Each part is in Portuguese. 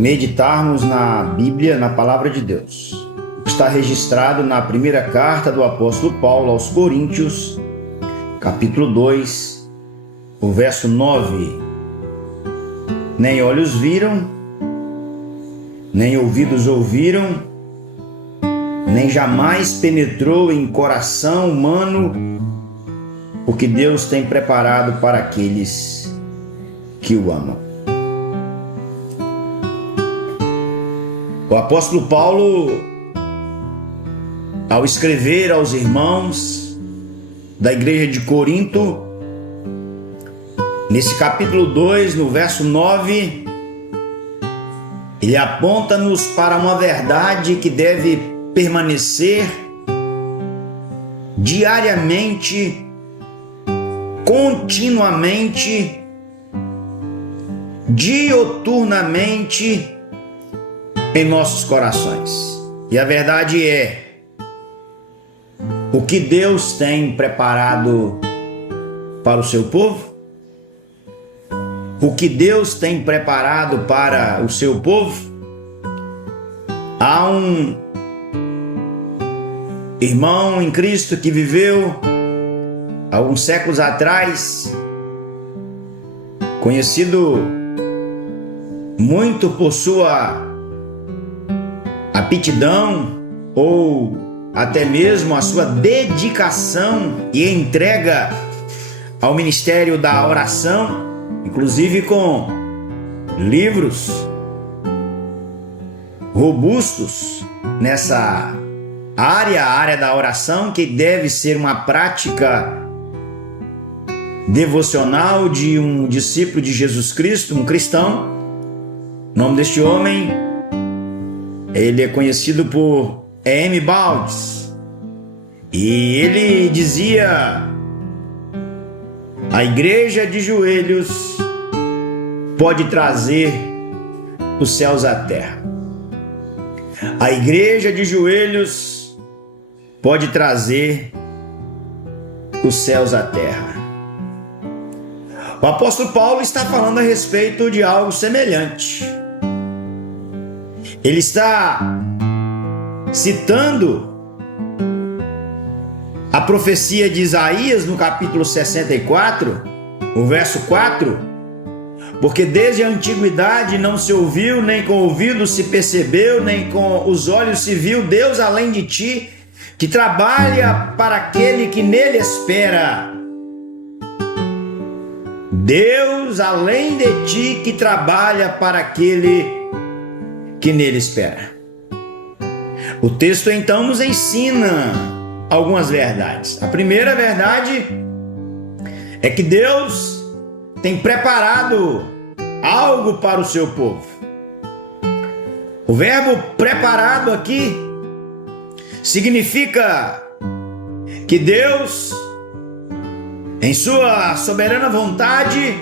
meditarmos na Bíblia, na Palavra de Deus. Está registrado na primeira carta do apóstolo Paulo aos Coríntios, capítulo 2, o verso 9. Nem olhos viram, nem ouvidos ouviram, nem jamais penetrou em coração humano o que Deus tem preparado para aqueles que o amam. O apóstolo Paulo, ao escrever aos irmãos da igreja de Corinto, nesse capítulo 2, no verso 9, ele aponta-nos para uma verdade que deve permanecer diariamente, continuamente, dioturnamente em nossos corações. E a verdade é: o que Deus tem preparado para o seu povo? O que Deus tem preparado para o seu povo? Há um irmão em Cristo que viveu alguns séculos atrás, conhecido muito por sua aptidão ou até mesmo a sua dedicação e entrega ao ministério da oração, inclusive com livros robustos nessa área, a área da oração, que deve ser uma prática devocional de um discípulo de Jesus Cristo, um cristão. O nome deste homem, ele é conhecido por E.M. Baldes, e ele dizia: a igreja de joelhos pode trazer os céus à terra. A igreja de joelhos pode trazer os céus à terra. O apóstolo Paulo está falando a respeito de algo semelhante. Ele está citando a profecia de Isaías no capítulo 64, o verso 4, porque desde a antiguidade não se ouviu, nem com o ouvido se percebeu, nem com os olhos se viu Deus além de ti, que trabalha para aquele que nele espera. Deus além de ti que trabalha para aquele que nele espera. O texto então nos ensina algumas verdades. A primeira verdade é que Deus tem preparado algo para o seu povo. O verbo preparado aqui significa que Deus, em sua soberana vontade,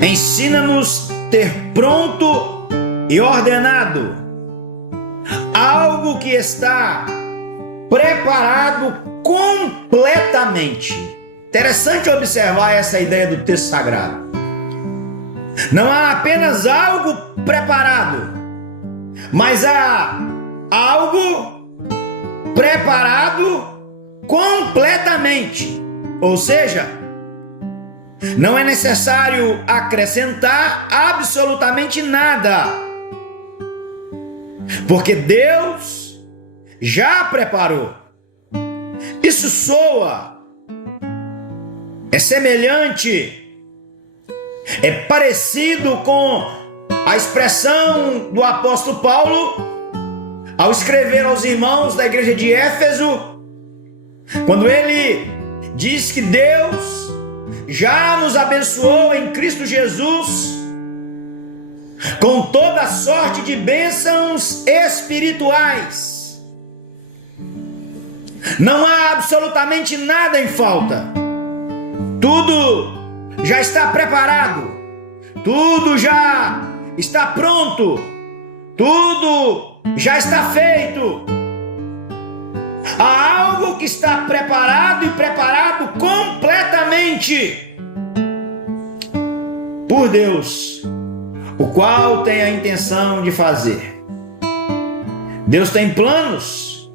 ensina-nos ter pronto e ordenado algo que está preparado completamente. Interessante observar essa ideia do texto sagrado. Não há apenas algo preparado, mas há algo preparado completamente. Ou seja, não é necessário acrescentar absolutamente nada, porque Deus já preparou. Isso soa, é semelhante, é parecido com a expressão do apóstolo Paulo ao escrever aos irmãos da igreja de Éfeso, quando ele diz que Deus já nos abençoou em Cristo Jesus com toda sorte de bênçãos espirituais. Não há absolutamente nada em falta. Tudo já está preparado. Tudo já está pronto. Tudo já está feito. Há algo que está preparado e preparado completamente por Deus. o qual tem a intenção de fazer. Deus tem planos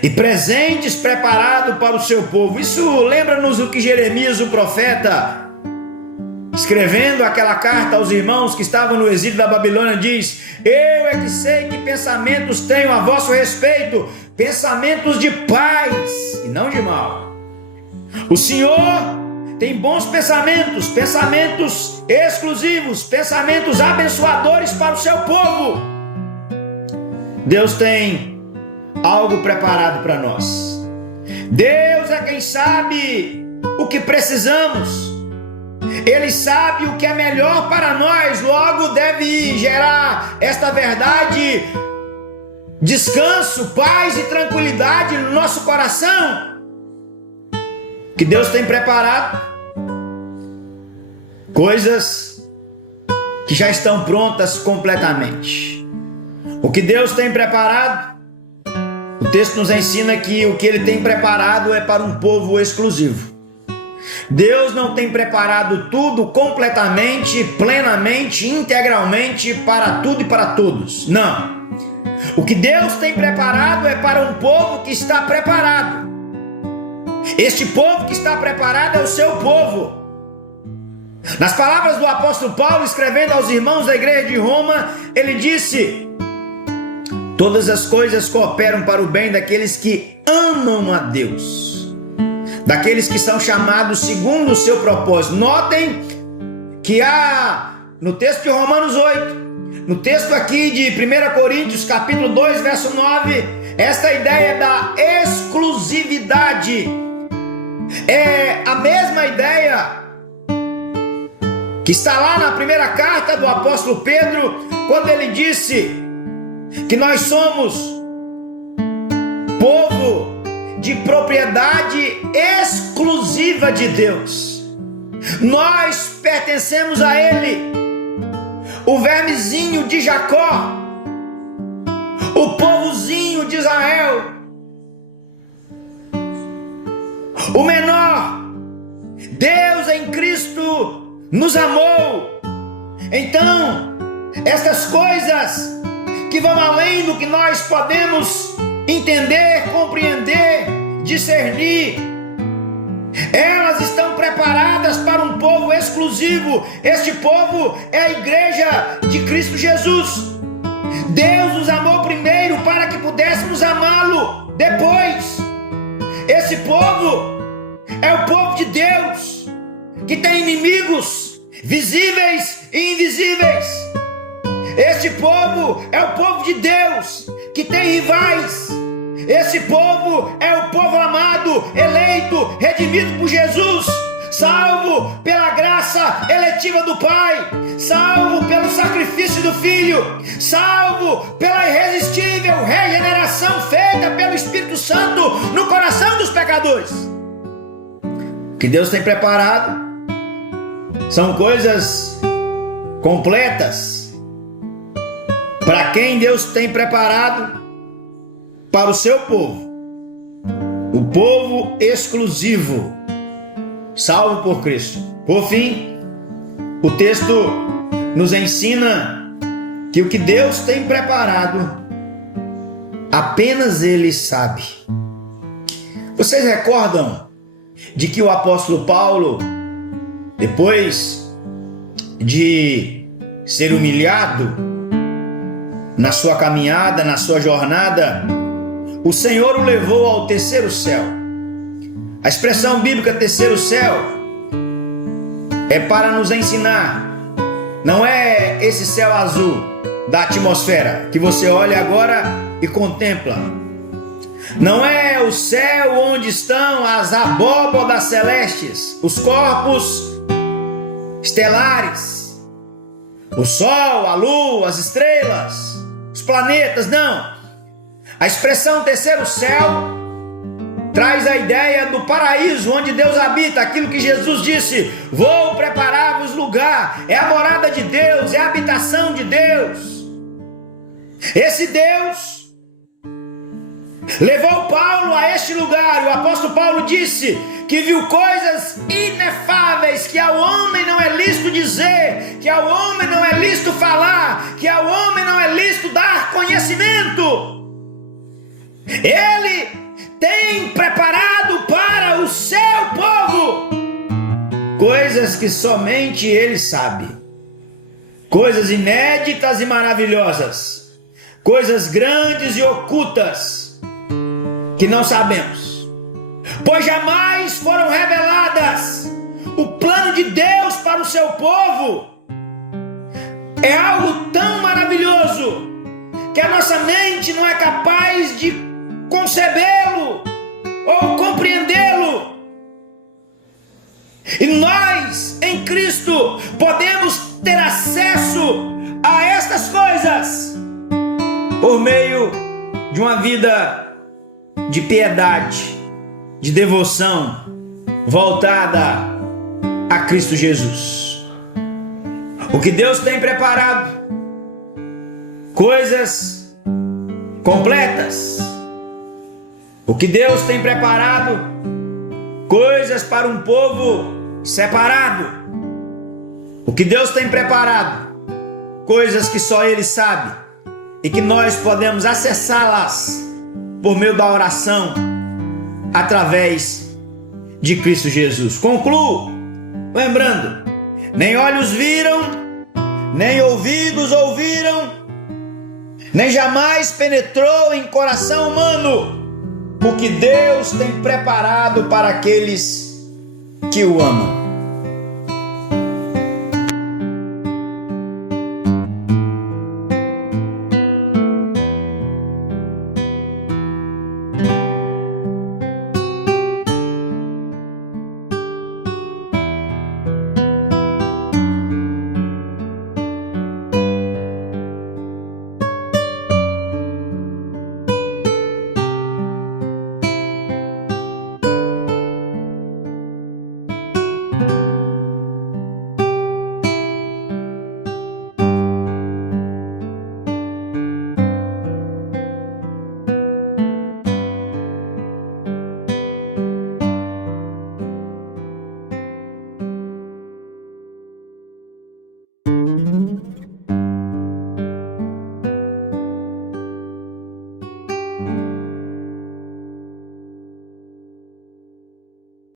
e presentes preparados para o seu povo. Isso lembra-nos o que Jeremias, o profeta, escrevendo aquela carta aos irmãos que estavam no exílio da Babilônia, diz: eu é que sei que pensamentos tenho a vosso respeito, pensamentos de paz e não de mal. O Senhor tem bons pensamentos, pensamentos exclusivos, pensamentos abençoadores para o seu povo. Deus tem algo preparado para nós. Deus é quem sabe o que precisamos. Ele sabe o que é melhor para nós. Logo deve gerar esta verdade descanso, paz e tranquilidade no nosso coração. Que Deus tem preparado coisas que já estão prontas completamente. O que Deus tem preparado, o texto nos ensina que o que Ele tem preparado é para um povo exclusivo. Deus não tem preparado tudo completamente, plenamente, integralmente para tudo e para todos. Não. O que Deus tem preparado é para um povo que está preparado. Este povo que está preparado é o seu povo. Nas palavras do apóstolo Paulo, escrevendo aos irmãos da igreja de Roma, ele disse: todas as coisas cooperam para o bem daqueles que amam a Deus, daqueles que são chamados segundo o seu propósito. Notem que há no texto de Romanos 8, no texto aqui de 1 Coríntios capítulo 2, verso 9, esta ideia da exclusividade é a mesma ideia que está lá na primeira carta do apóstolo Pedro, quando ele disse que nós somos povo de propriedade exclusiva de Deus. Nós pertencemos a Ele. O vermezinho de Jacó, o povozinho de Israel, o menor. Deus em Cristo nos amou. Então, estas coisas que vão além do que nós podemos entender, compreender, discernir, elas estão preparadas para um povo exclusivo. Este povo é a igreja de Cristo Jesus. Deus nos amou primeiro para que pudéssemos amá-lo depois. Esse povo é o povo de Deus, que tem inimigos visíveis e invisíveis. Este povo é o povo de Deus, que tem rivais. Esse povo é o povo amado, eleito, redimido por Jesus, salvo pela graça eletiva do Pai, salvo pelo sacrifício do Filho, salvo pela irresistível regeneração feita pelo Espírito Santo no coração dos pecadores. O que Deus tem preparado são coisas completas para quem Deus tem preparado para o seu povo, o povo exclusivo, salvo por Cristo. Por fim, o texto nos ensina que o que Deus tem preparado, apenas Ele sabe. Vocês recordam de que o apóstolo Paulo, depois de ser humilhado na sua caminhada, na sua jornada, o Senhor o levou ao terceiro céu. A expressão bíblica terceiro céu é para nos ensinar. Não é esse céu azul da atmosfera que você olha agora e contempla. Não é o céu onde estão as abóbodas celestes, os corpos estelares, o sol, a lua, as estrelas, os planetas, não. A expressão terceiro céu traz a ideia do paraíso, onde Deus habita, aquilo que Jesus disse: vou preparar-vos lugar. É a morada de Deus, é a habitação de Deus. Esse Deus levou Paulo a este lugar. O apóstolo Paulo disse que viu coisas inefáveis, que ao homem não é lícito dizer, que ao homem não é lícito falar, que ao homem não é lícito dar conhecimento. Ele tem preparado para o seu povo coisas que somente ele sabe, coisas inéditas e maravilhosas, coisas grandes e ocultas que não sabemos, pois jamais foram reveladas. O plano de Deus para o seu povo é algo tão maravilhoso que a nossa mente não é capaz de concebê-lo ou compreendê-lo. E nós, em Cristo, podemos ter acesso a estas coisas por meio de uma vida de piedade, de devoção, voltada a Cristo Jesus. O que Deus tem preparado, coisas completas. O que Deus tem preparado, coisas para um povo separado. O que Deus tem preparado, coisas que só Ele sabe e que nós podemos acessá-las por meio da oração, através de Cristo Jesus. Concluo lembrando: nem olhos viram, nem ouvidos ouviram, nem jamais penetrou em coração humano o que Deus tem preparado para aqueles que o amam.